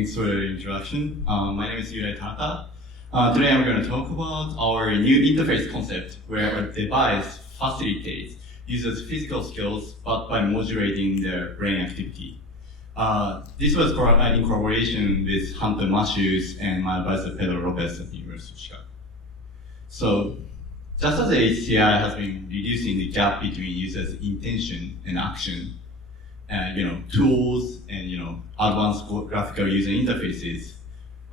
Thanks for the introduction. My name is Yurai Tanaka. Today I'm going to talk about our new interface concept where a device facilitates users' physical skills but by modulating their brain activity. This was in collaboration with Hunter Matthews and my advisor Pedro Lopez at the University of Chicago. So, just as the HCI has been reducing the gap between users' intention and action, tools and advanced graphical user interfaces,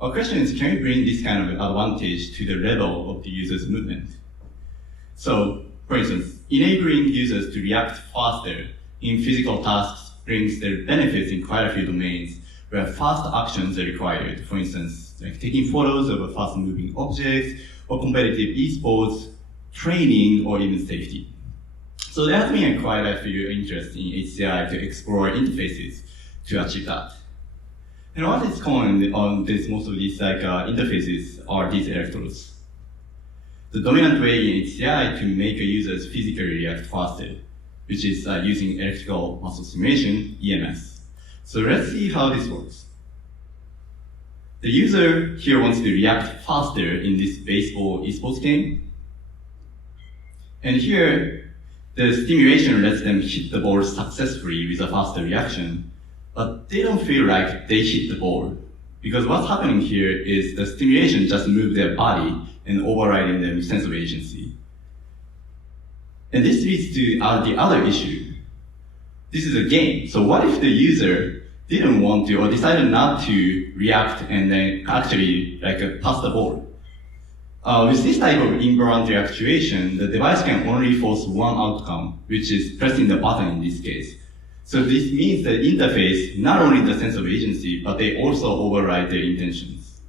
our question is, can we bring this kind of advantage to the level of the user's movement? So, for instance, enabling users to react faster in physical tasks brings their benefits in quite a few domains where fast actions are required. For instance, like taking photos of fast-moving objects, or competitive esports, training, or even safety. So there has been quite a few interest in HCI to explore interfaces to achieve that. And what is common on most of these interfaces are these electrodes. The dominant way in HCI to make a user's physically react faster, which is using electrical muscle stimulation, EMS. So let's see how this works. The user here wants to react faster in this baseball esports game. And here, the stimulation lets them hit the ball successfully with a faster reaction, but they don't feel like they hit the ball. Because what's happening here is the stimulation just moved their body and overriding their sense of agency. And this leads to the other issue. This is a game, so what if the user didn't want to or decided not to react and then actually pass the ball? With this type of involuntary actuation, the device can only force one outcome, which is pressing the button in this case. So this means the interface not only the sense of agency, but they also override their intentions.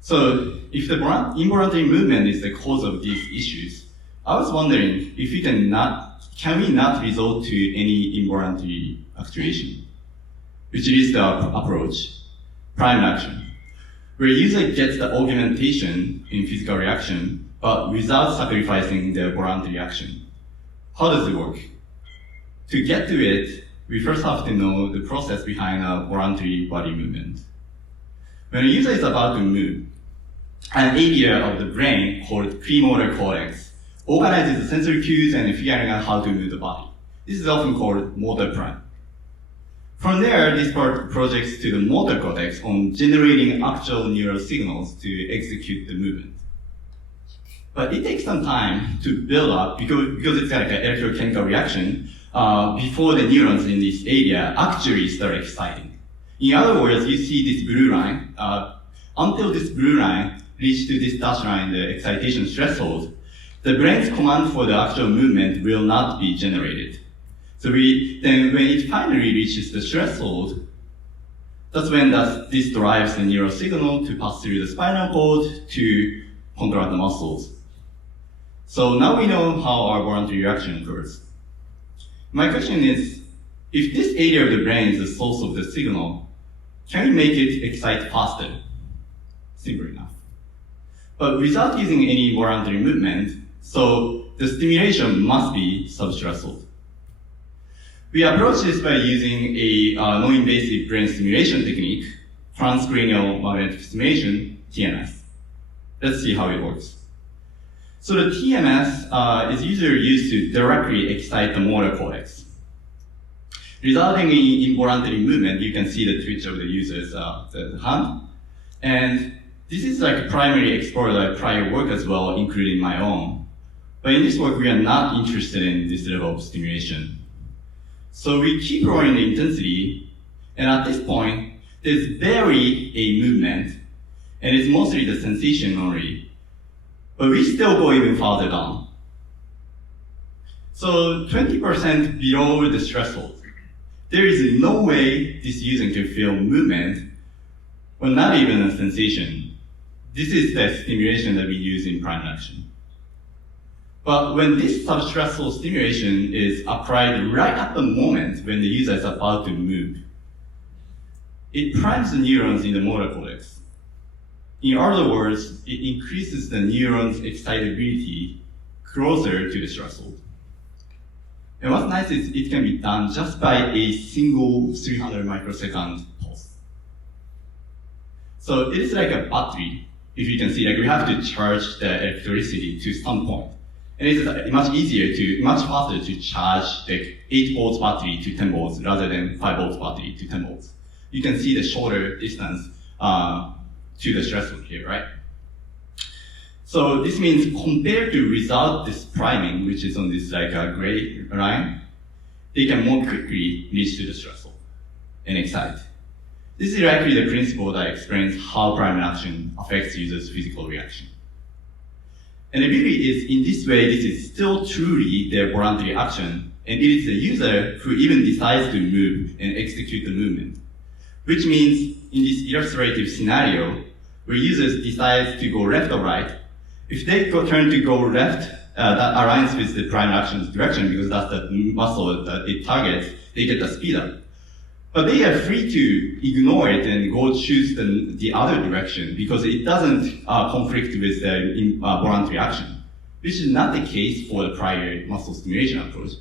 So if the involuntary movement is the cause of these issues, I was wondering if we can we not resort to any involuntary actuation, which is the approach, prime action, where user gets the augmentation in physical reaction, but without sacrificing the voluntary action. How does it work? To get to it, we first have to know the process behind a voluntary body movement. When a user is about to move, an area of the brain called premotor cortex organizes the sensory cues and figuring out how to move the body. This is often called motor prime. From there, this part projects to the motor cortex on generating actual neural signals to execute the movement. But it takes some time to build up because it's like an electrochemical reaction before the neurons in this area actually start exciting. In other words, you see this blue line. Until this blue line reaches to this dashed line, the excitation threshold, the brain's command for the actual movement will not be generated. So then when it finally reaches the threshold, that's when this drives the neural signal to pass through the spinal cord to control the muscles. So now we know how our voluntary reaction occurs. My question is, if this area of the brain is the source of the signal, can we make it excite faster? Simple enough. But without using any voluntary movement, so the stimulation must be subthreshold. We approach this by using a non-invasive brain stimulation technique, transcranial magnetic stimulation, TMS. Let's see how it works. So the TMS is usually used to directly excite the motor cortex. Resulting in involuntary movement, you can see the twitch of the user's hand. And this is primarily explored by prior work as well, including my own. But in this work, we are not interested in this level of stimulation. So we keep growing the intensity, and at this point, there's barely a movement, and it's mostly the sensation only. But we still go even farther down. So 20% below the threshold. There is no way this user can feel movement, or not even a sensation. This is the stimulation that we use in prime action. But when this subthreshold stimulation is applied right at the moment when the user is about to move, it primes the neurons in the motor cortex. In other words, it increases the neuron's excitability closer to the threshold. And what's nice is it can be done just by a single 300 microsecond pulse. So it is like a battery. If you can see, like we have to charge the electricity to some point. And it's much faster to charge the 8 volts battery to 10 volts rather than 5 volts battery to 10 volts. You can see the shorter distance to the threshold here, right? So this means compared to without this priming, which is on this like a gray line, they can more quickly reach to the threshold and excite. This is likely the principle that explains how priming action affects users' physical reaction. And the beauty is, in this way, this is still truly their voluntary action, and it is the user who even decides to move and execute the movement. Which means, in this illustrative scenario, where users decide to go left or right, if they turn to go left, that aligns with the priming action's direction because that's the muscle that it targets, they get the speed up. But they are free to ignore it and go choose the other direction because it doesn't conflict with the voluntary action, which is not the case for the prior muscle stimulation approach.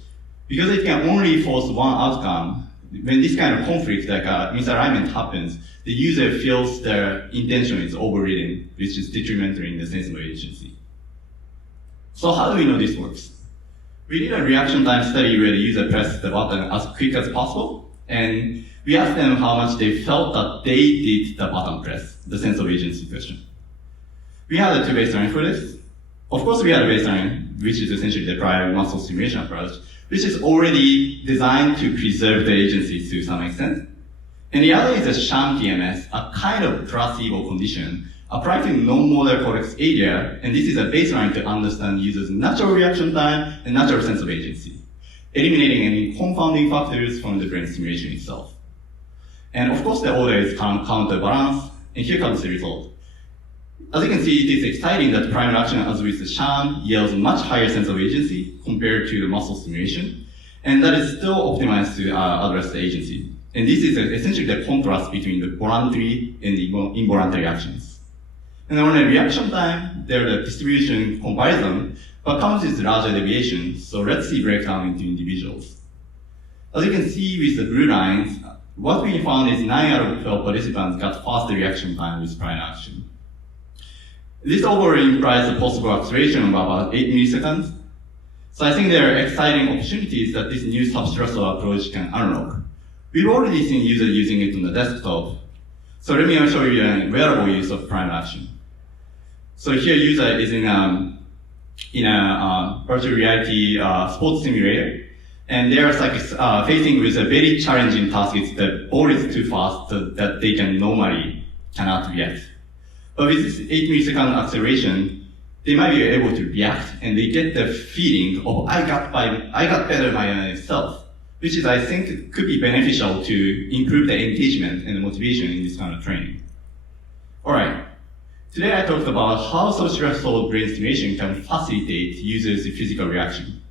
Because it can only force one outcome. When this kind of conflict, like misalignment happens, the user feels their intention is overridden, which is detrimental in the sense of agency. So how do we know this works? We did a reaction time study where the user pressed the button as quick as possible. And we asked them how much they felt that they did the button press, the sense of agency question. We had two baselines for this. Of course, we had a baseline, which is essentially the prior muscle stimulation approach, which is already designed to preserve the agency to some extent. And the other is a sham TMS, a kind of placebo condition applied to non-motor cortex area, and this is a baseline to understand users' natural reaction time and natural sense of agency, eliminating any confounding factors from the brain stimulation itself. And of course, the order is counterbalance, and here comes the result. As you can see, it is exciting that primary action, as with the sham, yields much higher sense of agency compared to the muscle stimulation, and that is still optimized to address the agency. And this is essentially the contrast between the voluntary and the involuntary actions. And on the reaction time, there is a distribution comparison, but comes with larger deviations, so let's see breakdown into individuals. As you can see with the blue lines, what we found is 9 out of 12 participants got faster reaction time with primary action. This overall implies a possible acceleration of about 8 milliseconds. So I think there are exciting opportunities that this new subthreshold approach can unlock. We've already seen users using it on the desktop. So let me show you a wearable use of primary action. So here user is in a virtual reality sports simulator. And they are like facing with a very challenging task. It's the ball is too fast that they cannot react. But with this 8 millisecond acceleration, they might be able to react, and they get the feeling of I got better by myself, which is I think could be beneficial to improve the engagement and the motivation in this kind of training. All right. Today I talked about how subthreshold brain stimulation can facilitate users' physical reaction.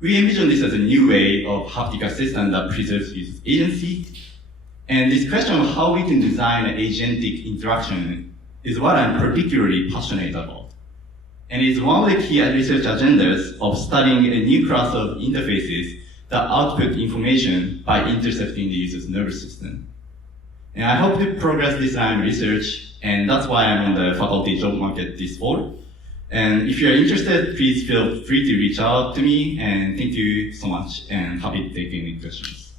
We envision this as a new way of haptic assistant that preserves users' agency. And this question of how we can design an agentic interaction is what I'm particularly passionate about. And it's one of the key research agendas of studying a new class of interfaces that output information by intercepting the user's nervous system. And I hope to progress this line of research, and that's why I'm on the faculty job market this fall. And if you're interested, please feel free to reach out to me, and thank you so much, and happy to take any questions.